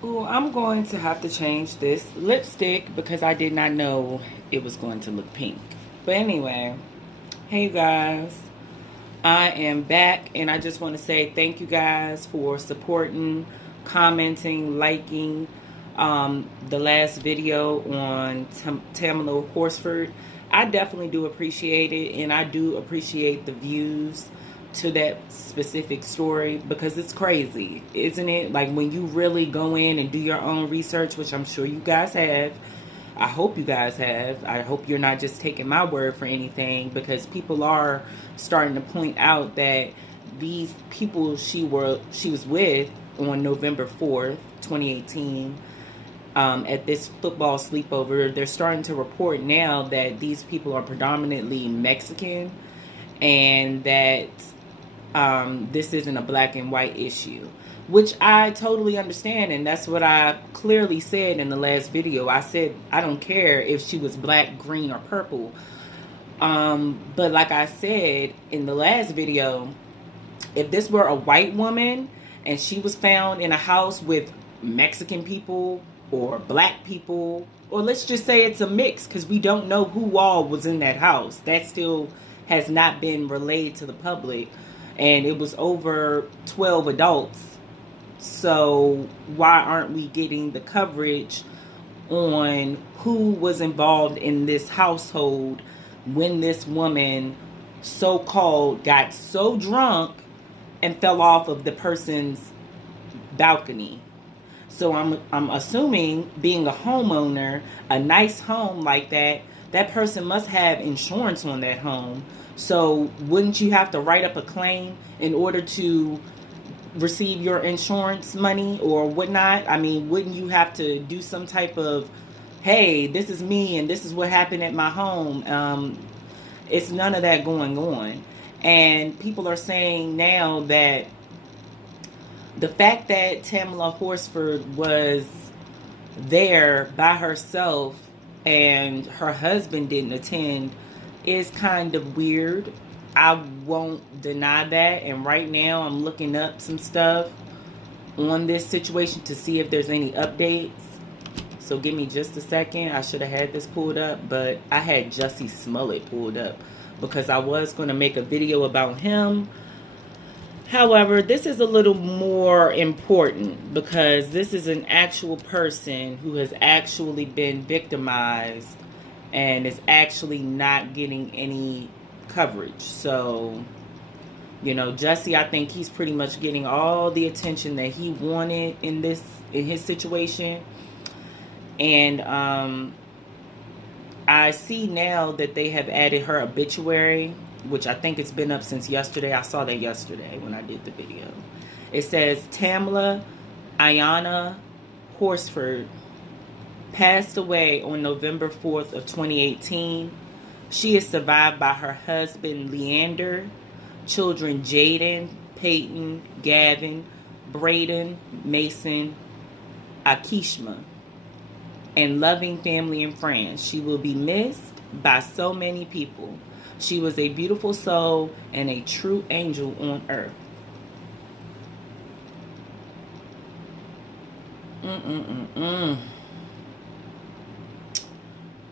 Oh, I'm going to have to change this lipstick because I did not know it was going to look pink. But anyway, hey you guys, I am back and I just want to say thank you guys for supporting, commenting, liking the last video on Tamla Horsford. I definitely do appreciate it, and I do appreciate the views to that specific story because it's crazy, isn't it? Like when you really go in and do your own research, which I'm sure you guys have. I hope you guys have. I hope you're not just taking my word for anything, because people are starting to point out that these people she was with on November 4th, 2018, at this football sleepover, they're starting to report now that these people are predominantly Mexican, and that this isn't a black and white issue, which I totally understand. And that's what I clearly said in the last video. I said, I don't care if she was black, green, or purple. But like I said in the last video, if this were a white woman and she was found in a house with Mexican people or black people, or let's just say it's a mix, because we don't know who all was in that house. That still has not been relayed to the public. And it was over 12 adults. So why aren't we getting the coverage on who was involved in this household when this woman, so-called, got so drunk and fell off of the person's balcony? So I'm assuming, being a homeowner, a nice home like that, that person must have insurance on that home. So wouldn't you have to write up a claim in order to receive your insurance money or whatnot? I mean, wouldn't you have to do some type of, hey, this is me and this is what happened at my home? It's none of that going on. And people are saying now that the fact that Tamla Horsford was there by herself and her husband didn't attend is kind of weird. I won't deny that. And right now I'm looking up some stuff on this situation to see if there's any updates. So give me just a second. I should have had this pulled up, but I had Jussie Smollett pulled up because I was going to make a video about him. However, this is a little more important because this is an actual person who has actually been victimized and is actually not getting any coverage. So, you know, Jussie, I think he's pretty much getting all the attention that he wanted in his situation. And I see now that they have added her obituary, which I think it's been up since yesterday. I saw that yesterday when I did the video. It says Tamla Ayana Horsford passed away on November 4th of 2018. She is survived by her husband Leander, children Jaden, Peyton, Gavin, Braden, Mason, Akishma, and loving family and friends. She will be missed by so many people. She was a beautiful soul and a true angel on earth.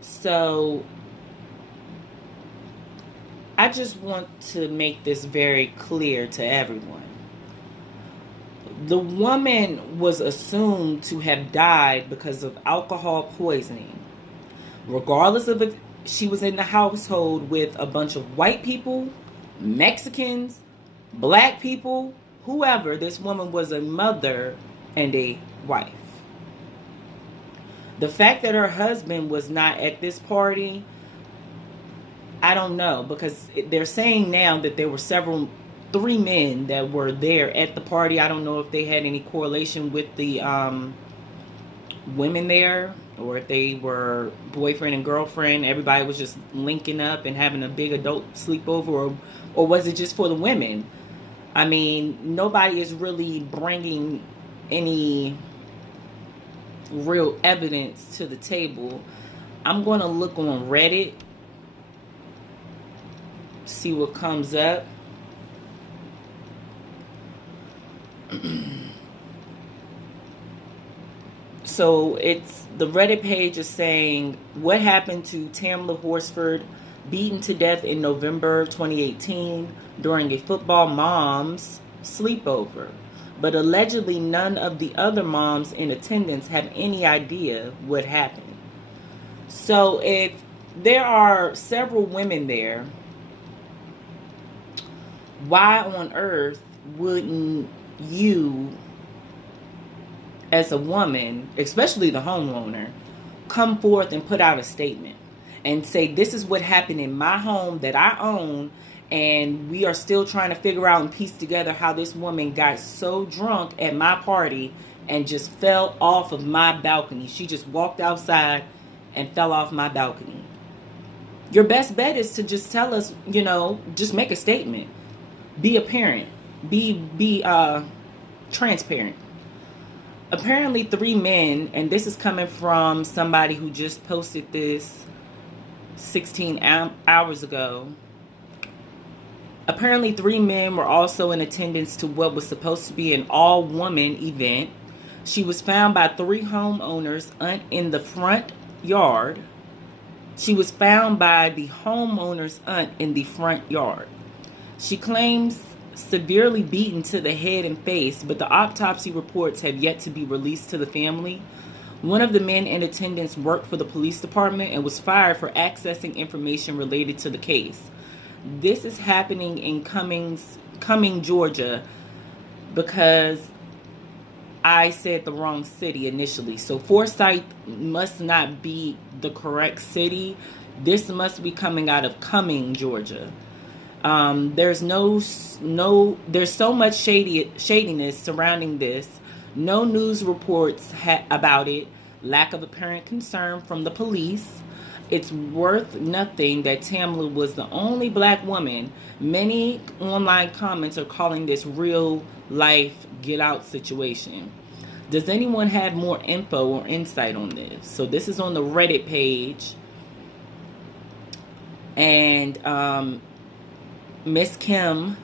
So I just want to make this very clear to everyone. The woman was assumed to have died because of alcohol poisoning. Regardless of if she was in the household with a bunch of white people, Mexicans, black people, whoever, this woman was a mother and a wife. The fact that her husband was not at this party, I don't know, because they're saying now that there were three men that were there at the party. I don't know if they had any correlation with the women there, or if they were boyfriend and girlfriend. Everybody was just linking up and having a big adult sleepover, or was it just for the women? I mean, nobody is really bringing any real evidence to the table. I'm going to look on Reddit, see what comes up. So it's the Reddit page is saying, what happened to Tamla Horsford, beaten to death in November 2018 during a football mom's sleepover. But allegedly none of the other moms in attendance have any idea what happened. So if there are several women there, why on earth wouldn't you, as a woman, especially the homeowner, come forth and put out a statement and say, this is what happened in my home that I own, and we are still trying to figure out and piece together how this woman got so drunk at my party and just fell off of my balcony. She just walked outside and fell off my balcony. Your best bet is to just tell us, just make a statement. Be apparent. Be transparent. Apparently 3 men, and this is coming from somebody who just posted this 16 hours ago. Apparently 3 men were also in attendance to what was supposed to be an all-woman event. She was found by 3 homeowners in the front yard. She was found by the homeowner's aunt in the front yard. She claims severely beaten to the head and face, but the autopsy reports have yet to be released to the family. One of the men in attendance worked for the police department and was fired for accessing information related to the case. This is happening in Cumming, Georgia, because I said the wrong city initially. So Forsyth must not be the correct city. This must be coming out of Cumming, Georgia. There's so much shadiness surrounding this. No news reports about it. Lack of apparent concern from the police. It's worth nothing that Tamla was the only black woman. Many online comments are calling this real life get out situation. Does anyone have more info or insight on this? So this is on the Reddit page. And Miss Kim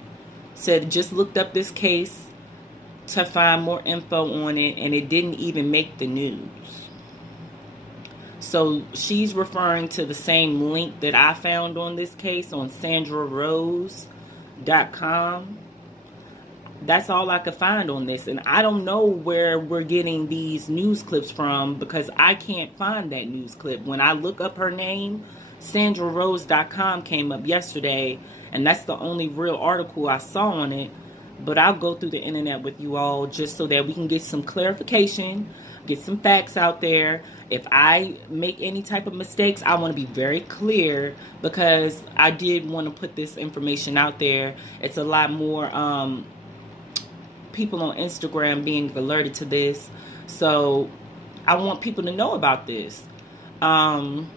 said, just looked up this case to find more info on it, and it didn't even make the news. So she's referring to the same link that I found on this case on sandrarose.com. That's all I could find on this. And I don't know where we're getting these news clips from, because I can't find that news clip. When I look up her name, sandrarose.com came up yesterday, and that's the only real article I saw on it. But I'll go through the internet with you all just so that we can get some clarification, get some facts out there. If I make any type of mistakes, I want to be very clear, because I did want to put this information out there. It's a lot more people on Instagram being alerted to this. So I want people to know about this. And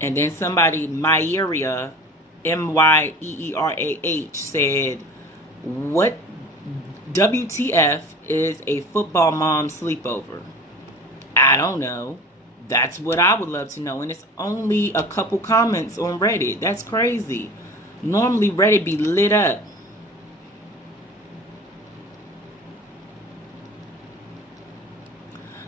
then somebody, Myeerah, Myeerah, said, what WTF is a football mom sleepover? I don't know. That's what I would love to know. And it's only a couple comments on Reddit. That's crazy. Normally Reddit be lit up.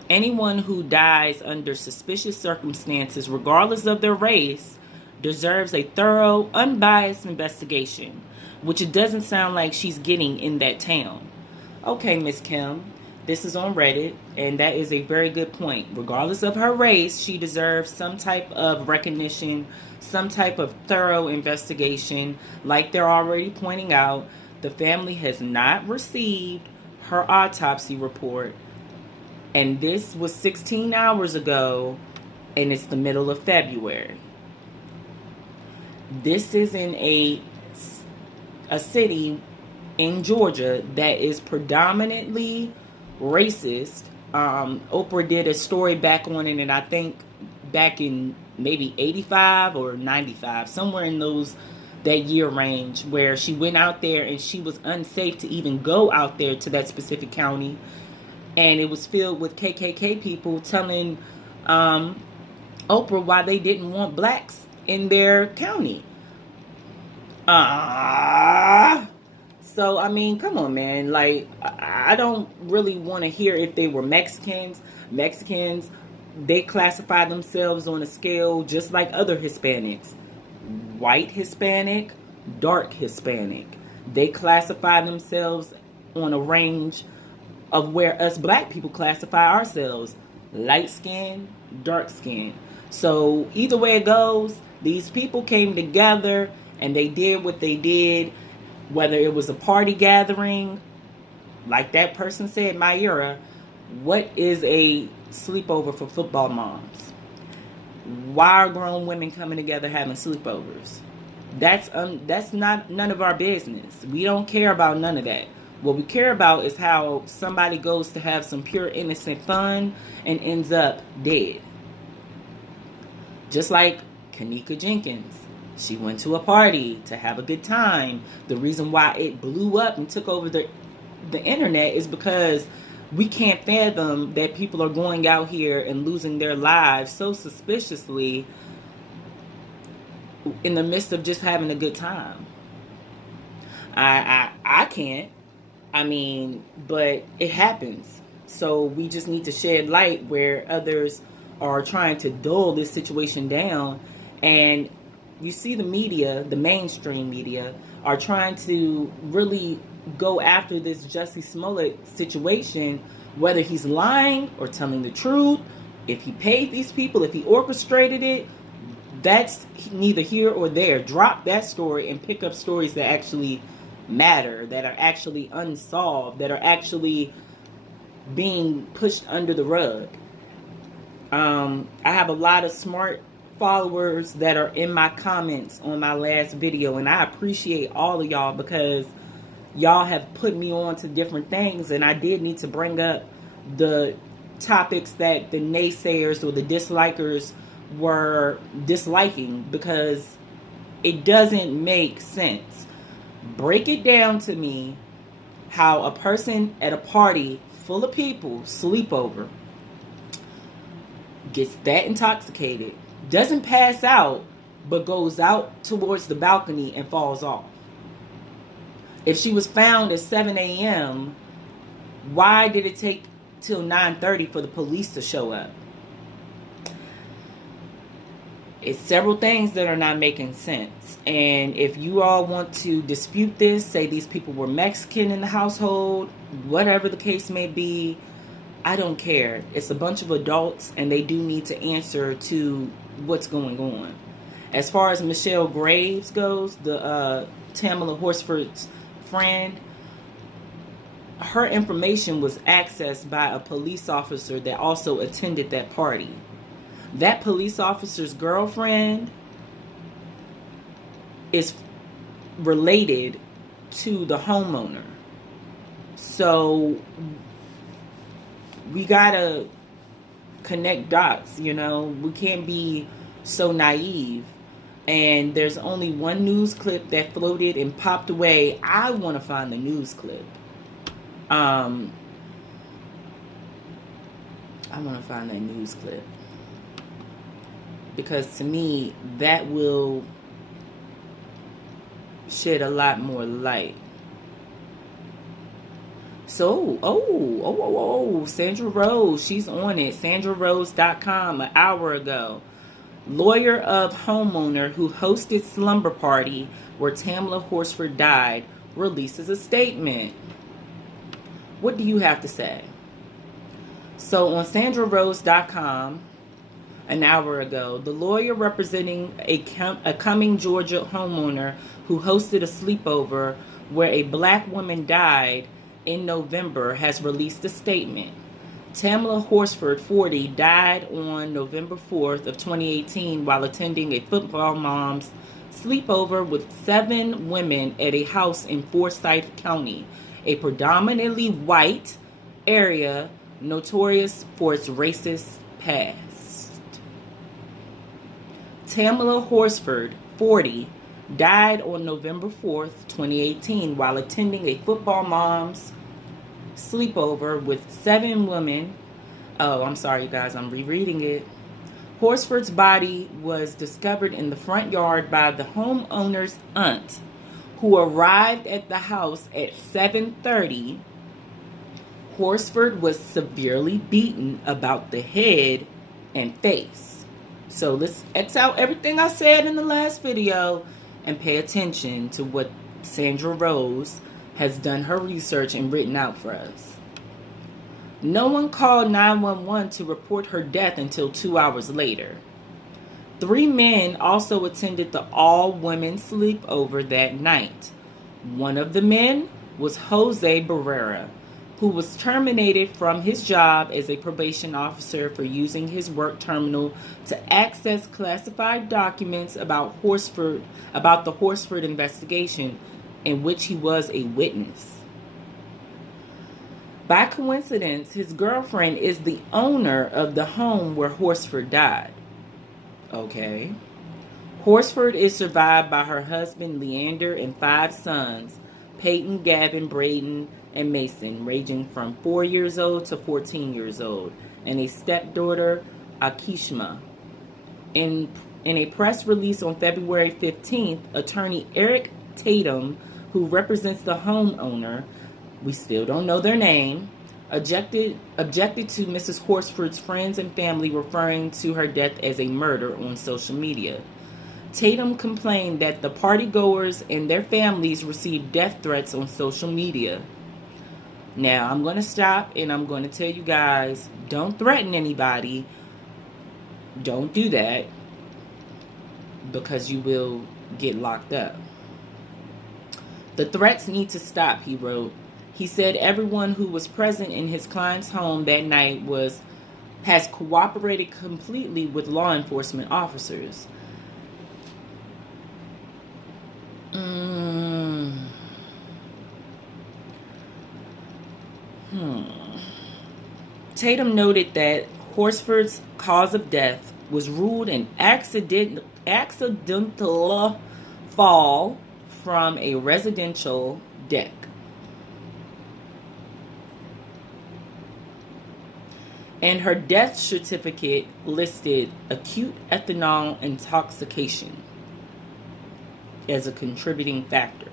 Anyone who dies under suspicious circumstances, regardless of their race, deserves a thorough, unbiased investigation, which it doesn't sound like she's getting in that town. Okay, Miss Kim, this is on Reddit, and that is a very good point. Regardless of her race, she deserves some type of recognition, some type of thorough investigation. Like they're already pointing out, the family has not received her autopsy report. And this was 16 hours ago, and it's the middle of February. This is in a city in Georgia that is predominantly racist. Oprah did a story back on it, and I think back in maybe 85 or 95, somewhere in that year range, where she went out there and she was unsafe to even go out there to that specific county. And it was filled with KKK people telling Oprah why they didn't want blacks in their county. So, I mean, come on, man. Like, I don't really want to hear if they were Mexicans. Mexicans, they classify themselves on a scale just like other Hispanics. White Hispanic, dark Hispanic. They classify themselves on a range of where us black people classify ourselves. Light skin, dark skin. So either way it goes, these people came together and they did what they did, whether it was a party gathering, like that person said, Myra, what is a sleepover for football moms? Why are grown women coming together having sleepovers? That's not none of our business. We don't care about none of that. What we care about is how somebody goes to have some pure innocent fun and ends up dead. Just like Kanika Jenkins. She went to a party to have a good time. The reason why it blew up and took over the internet is because we can't fathom that people are going out here and losing their lives so suspiciously in the midst of just having a good time. I can't. I mean, but it happens. So we just need to shed light where others are trying to dull this situation down. And you see the media, the mainstream media, are trying to really go after this Jussie Smollett situation, whether he's lying or telling the truth, if he paid these people, if he orchestrated it. That's neither here or there. Drop that story and pick up stories that actually matter, that are actually unsolved, that are actually being pushed under the rug. I have a lot of smart followers that are in my comments on my last video, and I appreciate all of y'all because y'all have put me on to different things, and I did need to bring up the topics that the naysayers or the dislikers were disliking because it doesn't make sense. Break it down to me how a person at a party full of people, sleepover, gets that intoxicated, doesn't pass out, but goes out towards the balcony and falls off. If she was found at 7 a.m., why did it take till 9:30 for the police to show up? It's several things that are not making sense. And if you all want to dispute this, say these people were Mexican in the household, whatever the case may be, I don't care. It's a bunch of adults and they do need to answer to what's going on. As far as Michelle Graves goes, the Tamla Horsford's friend, her information was accessed by a police officer that also attended that party. That police officer's girlfriend is related to the homeowner. So we gotta connect dots, you know. We can't be so naive. And there's only one news clip that floated and popped away. I want to find the news clip. I want to find that news clip. Because to me, that will shed a lot more light. So, Sandra Rose, she's on it. SandraRose.com an hour ago. Lawyer of homeowner who hosted slumber party where Tamla Horsford died releases a statement. What do you have to say? So on SandraRose.com an hour ago, the lawyer representing a Cumming, Georgia homeowner who hosted a sleepover where a black woman died in November has released a statement. Tamla Horsford, 40, died on November 4th of 2018 while attending a football mom's sleepover with 7 women at a house in Forsyth County, a predominantly white area notorious for its racist past. Tamla Horsford, 40, died on November 4th, 2018 while attending a football mom's sleepover with 7 women. Oh, I'm sorry, you guys. I'm rereading it. Horsford's body was discovered in the front yard by the homeowner's aunt, who arrived at the house at 7:30 Horsford was severely beaten about the head and face. So let's X out everything I said in the last video and pay attention to what Sandra Rose has done her research and written out for us. No one called 911 to report her death until 2 hours later. 3 men also attended the all-women sleepover that night. One of the men was Jose Barrera, who was terminated from his job as a probation officer for using his work terminal to access classified documents about the Horsford investigation, in which he was a witness. By coincidence, his girlfriend is the owner of the home where Horsford died. Okay. Horsford is survived by her husband Leander and 5 sons, Peyton, Gavin, Braden, and Mason, ranging from 4 years old to 14 years old, and a stepdaughter, Akishma. In a press release on February 15th, attorney Eric Tatum, who represents the homeowner, we still don't know their name, objected to Mrs. Horsford's friends and family referring to her death as a murder on social media. Tatum complained that the partygoers and their families received death threats on social media. Now, I'm going to stop and I'm going to tell you guys, don't threaten anybody. Don't do that, because you will get locked up. The threats need to stop, he wrote. He said everyone who was present in his client's home that night has cooperated completely with law enforcement officers. Tatum noted that Horsford's cause of death was ruled an accidental fall from a residential deck. And her death certificate listed acute ethanol intoxication as a contributing factor.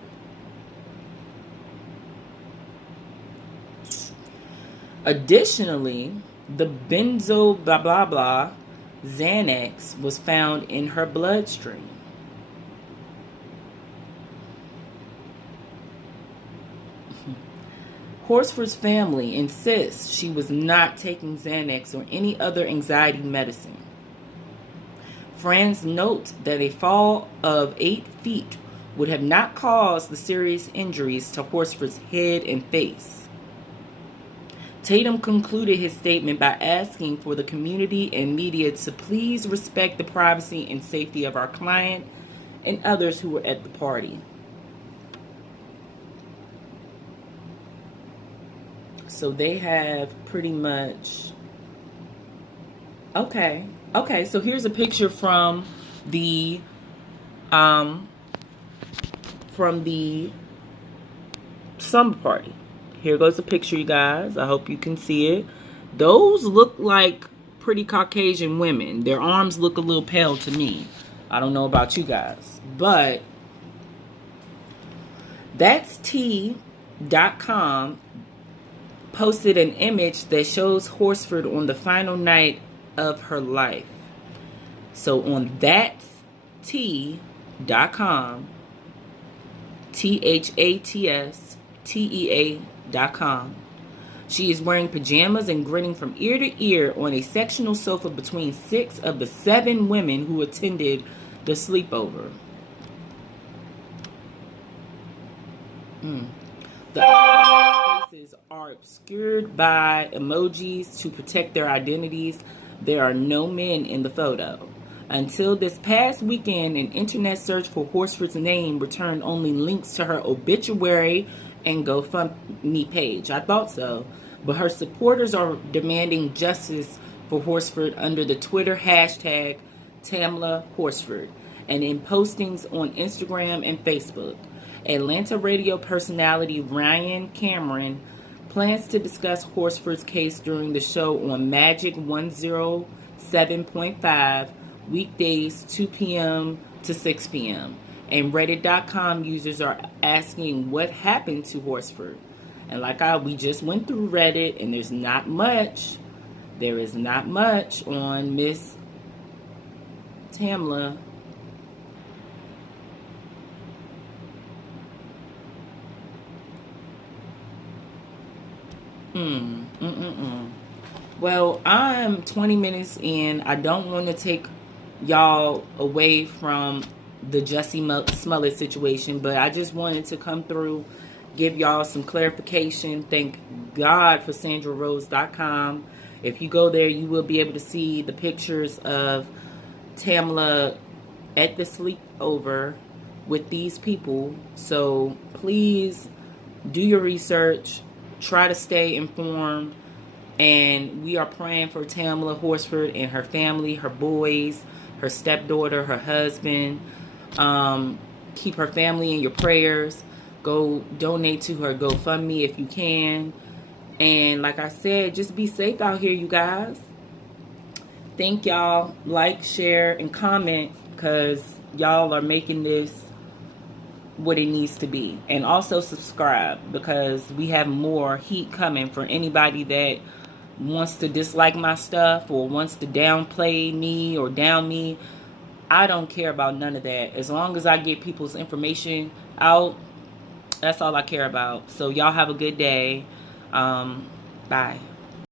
Additionally, the benzo blah blah blah Xanax was found in her bloodstream. Horsford's family insists she was not taking Xanax or any other anxiety medicine. Friends note that a fall of 8 feet would have not caused the serious injuries to Horsford's head and face. Tatum concluded his statement by asking for the community and media to please respect the privacy and safety of our client and others who were at the party. So they have pretty much... Okay, so here's a picture from the summer party. Here goes the picture, you guys. I hope you can see it. Those look like pretty Caucasian women. Their arms look a little pale to me. I don't know about you guys. But that's T.com posted an image that shows Horsford on the final night of her life. So on that's T.com, THATSTEA.com. She is wearing pajamas and grinning from ear to ear on a sectional sofa between 6 of the 7 women who attended the sleepover. The other faces are obscured by emojis to protect their identities. There are no men in the photo. Until this past weekend, an internet search for Horsford's name returned only links to her obituary and GoFundMe page. I thought so. But her supporters are demanding justice for Horsford under the Twitter hashtag Tamla Horsford and in postings on Instagram and Facebook. Atlanta radio personality Ryan Cameron plans to discuss Horsford's case during the show on Magic 107.5 weekdays 2 p.m. to 6 p.m. And Reddit.com users are asking what happened to Horsford. And we just went through Reddit, and there's not much. There is not much on Miss Tamla. Well, I'm 20 minutes in. I don't want to take y'all away from the Jussie Smollett situation, but I just wanted to come through, give y'all some clarification. Thank God for SandraRose.com. If you go there, you will be able to see the pictures of Tamla at the sleepover with these people. So please do your research. Try to stay informed. And we are praying for Tamla Horsford and her family, her boys, her stepdaughter, her husband. Keep her family in your prayers. Go donate to her GoFundMe if you can. And like I said, just be safe out here, you guys. Thank y'all. Like, share, and comment, because y'all are making this what it needs to be. And also subscribe, because we have more heat coming for anybody that wants to dislike my stuff or wants to downplay me or down me. I don't care about none of that. As long as I get people's information out, that's all I care about. So y'all have a good day. Bye.